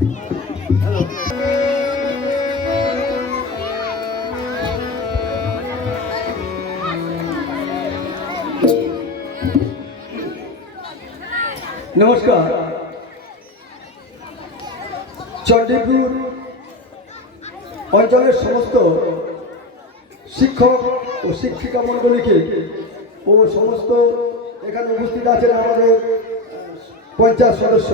নমস্কার। চণ্ডীপুর অঞ্চলের সমস্ত শিক্ষক ও শিক্ষিকা মণ্ডলীকে ও সমস্ত এখানে উপস্থিত আছেন আমাদের পঞ্চায়েত সদস্য,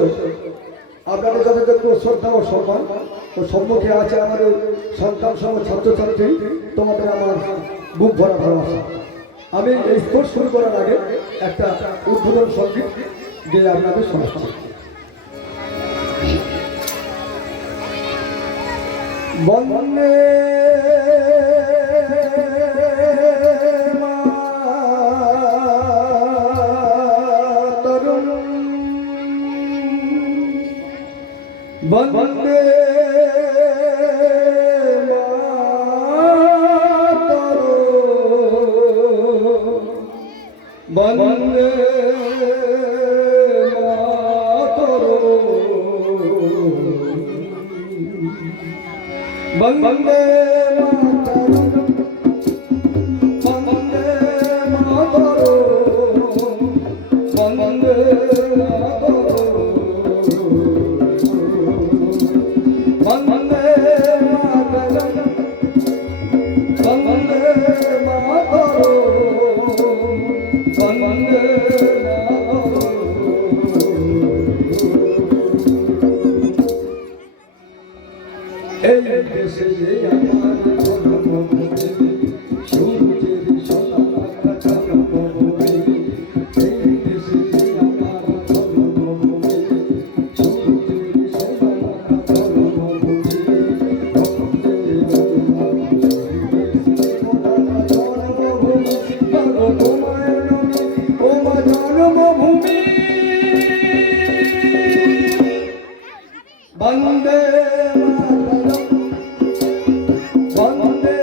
আপনাদের যথাযোগ্য শ্রদ্ধা ও সম্মান ও সম্মুখে আছে আমাদের সন্তান সহ ছাত্রছাত্রী। তোমাদের আমার বুক ভরা ভালোবাসা। আমি এই স্পোর্টস শুরু করার আগে একটা উদ্বোধন সঙ্গীত গিয়ে আপনাদের শোনাচ্ছি। বন্দে মাতরম বন্দে মাতরম বন্দে বন্দে মাতরম বন্দে এই দেশে আমার জন্মভূমি, সূর্যের সন্ধ্যা জন্মভূমি। এই দেশে আমার জন্মভূমি, সূর্যের সন্ধ্যা জন্মভূমি। জন্মভূমি বন্দে বন্দে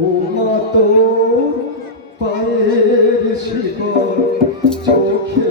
ও মা তোর পায়ের শিকল চোখে